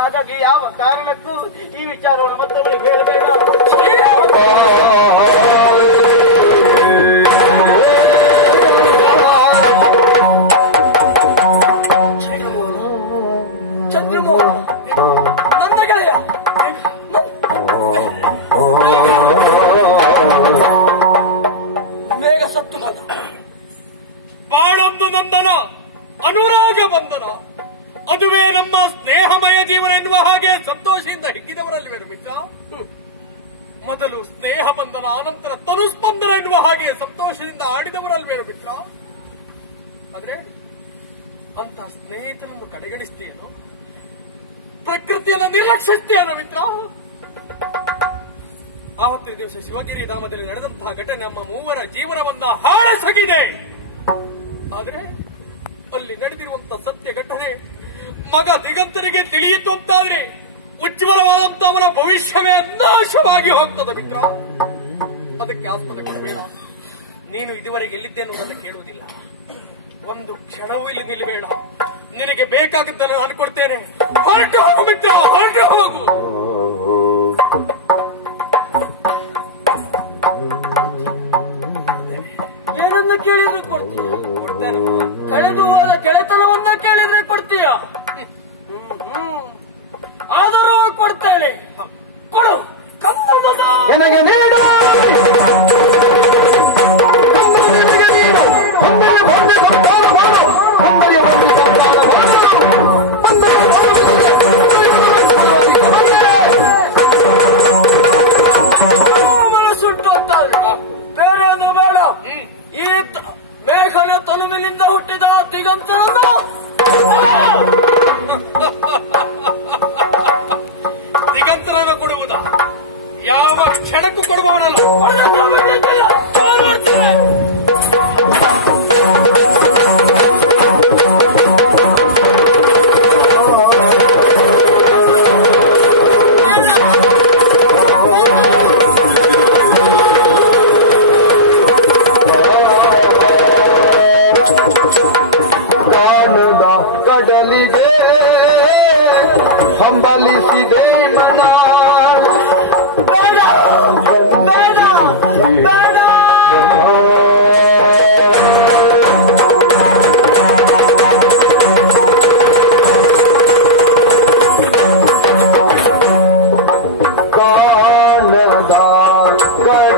ಹಾಗಾಗಿ ಯಾವ ಕಾರಣಕ್ಕೂ ಈ ವಿಚಾರವನ್ನು ಮತ್ತೊಬ್ಬರಿಗೆ ಹೇಳಬೇಡ. ಬೇಗ ಸತ್ತು ಬಾಳೊಂದು ನಂದನ ಅನುರಾಗ ಬಂಧನ ಅದುವೇ ನಮ್ಮ ಸ್ನೇಹಮಯ ಜೀವನ ಎನ್ನುವ ಹಾಗೆ ಸಂತೋಷದಿಂದ ಹಿಗ್ಗಿದವರಲ್ಲಿ ಮಿತ್ರ. ಮೊದಲು ಸ್ನೇಹ ಬಂಧನ, ಆನಂತರ ತನುಸ್ಪಂದನ ಎನ್ನುವ ಹಾಗೆ ಸಂತೋಷದಿಂದ ಆಡಿದವರಲ್ವೇನು ಮಿತ್ರ? ಆದ್ರೆ ಅಂತ ಸ್ನೇಹಿತನನ್ನು ಕಡೆಗಣಿಸ್ತೀಯನು? ಪ್ರಕೃತಿಯನ್ನು ನಿರ್ಲಕ್ಷಿಸ್ತೀಯನು ಮಿತ್ರ? ಆವತ್ತಿನ ದಿವಸ ಶಿವಗಿರಿ ಧಾಮದಲ್ಲಿ ನಡೆದಂತಹ ಘಟನೆ ನಮ್ಮ ಮೂವರ ಜೀವನವನ್ನ ಹಾಳೆಸಗಿದೆ ಆದ್ರೆ ಅಲ್ಲಿ ನಡೆದಿರುವಂತಹ ಸತ್ಯ ಘಟನೆ ಮಗ ದಿಗಂತನಿಗೆ ತಿಳಿಯಿತು ಅಂತಾದ್ರೆ ಉಜ್ವಲವಾದಂತ ಅವನ ಭವಿಷ್ಯವೇ ನಾಶವಾಗಿ ಹೋಗ್ತದೆ ಮಿತ್ರ. ಅದಕ್ಕೆ ಆಸ್ಪದ ಕೊಡಬೇಡ. ನೀನು ಇದುವರೆಗೆ ಎಲ್ಲಿದ್ದೇನು ಅಂತ ಕೇಳುವುದಿಲ್ಲ. ಒಂದು ಕ್ಷಣವೂ ಇಲ್ಲಿ ನಿಲ್ಲಬೇಡ. ನಿನಗೆ ಬೇಕಾಗಿದ್ದನ್ನು ನಾನು ಕೊಡ್ತೇನೆ. ಹೊರಟು ಹೋಗು ಮಿತ್ರ, ಹೊರಟು ಹೋಗು. ಏನನ್ನು ಕೇಳಿದ್ರು ಕೊಡ್ತೀನಿ. ಕೊಡ್ತೇನೆ. ಕಳೆದು ಯಾವ ಕ್ಷಣಕ್ಕೂ ಕೊಡುವ ಕಂಬಲ